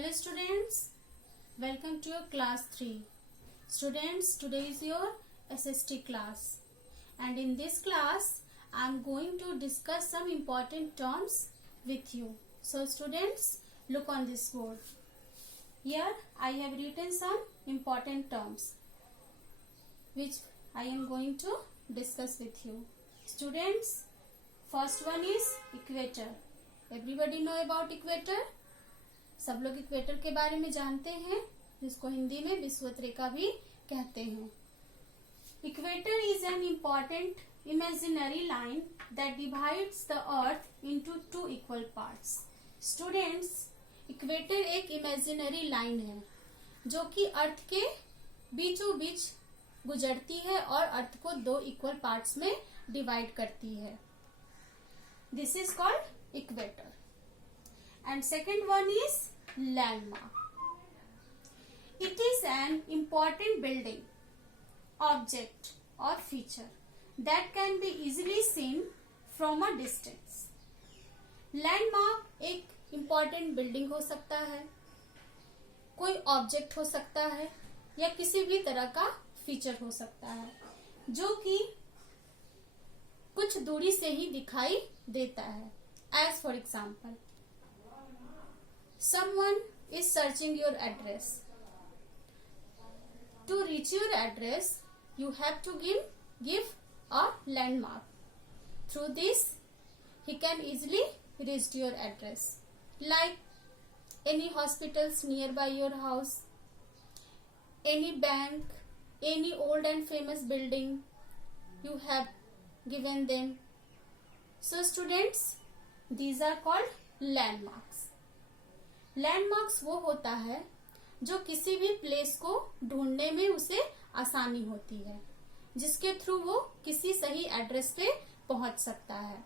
Hello students, welcome to your class 3. Students, today is your SST class and in this class I am going to discuss some important terms with you. So students, look on this board. Here I have written some important terms which I am going to discuss with you. Students, first one is equator. Everybody know about equator? सब लोग equator के बारे में जानते हैं, जिसको हिंदी में विषुवत-रेखा भी कहते हैं. Equator is an important imaginary line that divides the earth into two equal parts. Students, equator एक इमेजिनरी लाइन है जो कि अर्थ के बीचों बीच गुजरती है और अर्थ को दो इक्वल पार्ट्स में डिवाइड करती है. This is called equator. And second one is landmark. It is an important building, object or feature that can be easily seen from a distance. Landmark एक important building हो सकता है, कोई object हो सकता है या किसी भी तरह का feature हो सकता है जो कि कुछ दूरी से ही दिखाई देता है. As for example, someone is searching your address. To reach your address, you have to give a landmark. Through this, he can easily reach your address. Like any hospitals nearby your house, any bank, any old and famous building, you have given them. So students, these are called landmarks. Landmarks वो होता है जो किसी भी place को ढूंढने में उसे आसानी होती है, जिसके थ्रू वो किसी सही एड्रेस पे पहुंच सकता है,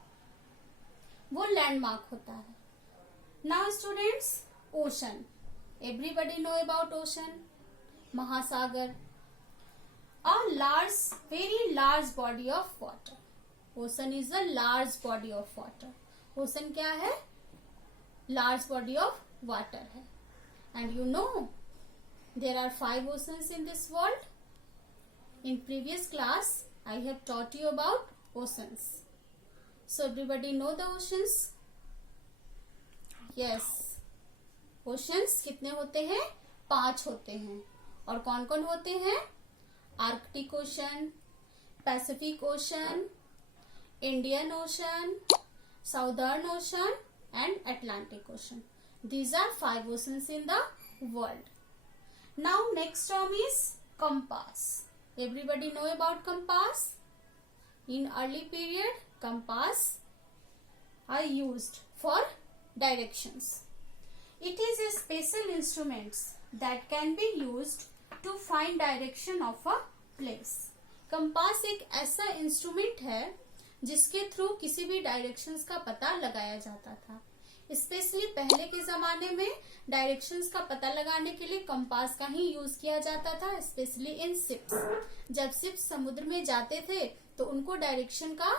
वो लैंडमार्क होता है. Now students, ocean. Everybody know about ocean. महासागर. A large, very large body of water. Ocean is a large body of water. Ocean क्या है? लार्ज बॉडी ऑफ water है. And you know there are 5 oceans in this world. In previous class I have taught you about oceans. So everybody know the oceans? Yes. Oceans कितने होते हैं? 5 होते हैं. और कौन कौन होते हैं? Arctic ocean, Pacific ocean, Indian ocean, southern ocean and Atlantic ocean. These are 5 oceans in the world. Now next term is compass. Everybody know about compass? In early period, compass are used for directions. It is a special instrument that can be used to find direction of a place. Compass एक ऐसा instrument है जिसके through किसी भी directions का पता लगाया जाता था. स्पेशली पहले के जमाने में डायरेक्शंस का पता लगाने के लिए कंपास का ही यूज किया जाता था, स्पेशली इन शिप्स. जब शिप्स समुद्र में जाते थे तो उनको डायरेक्शन का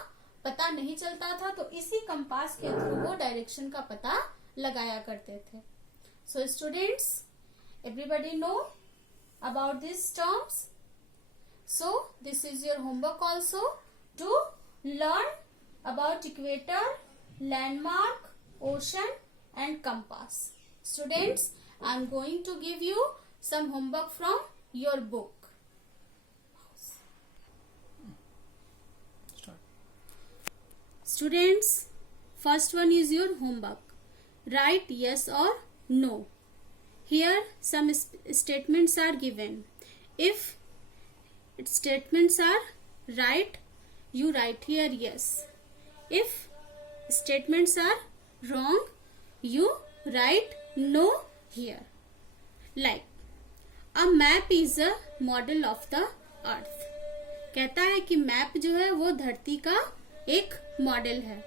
पता नहीं चलता था, तो इसी कंपास के थ्रू वो डायरेक्शन का पता लगाया करते थे. So students, everybody know about this terms. So this is your homework also to learn about equator, landmark, ocean and compass. Students, I am going to give you some homework from your book. Students, first one is your homework. Write yes or no. Here some statements are given. If statements are right, you write here yes. If statements are wrong, you write no here. Like, a map is a model of the earth. कहता है कि map जो है वो धरती का एक model है.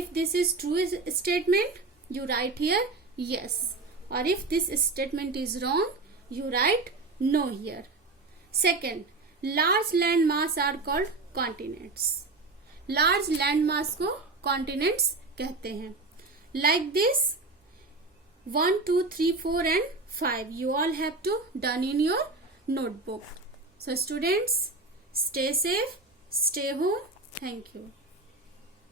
If this is true statement, you write here yes. Or if this statement is wrong, you write no here. Second, large land mass are called continents. Large land mass को continents कहते हैं. Like this, 1, 2, 3, 4 and 5. You all have to done in your notebook. So students, stay safe, stay home. Thank you.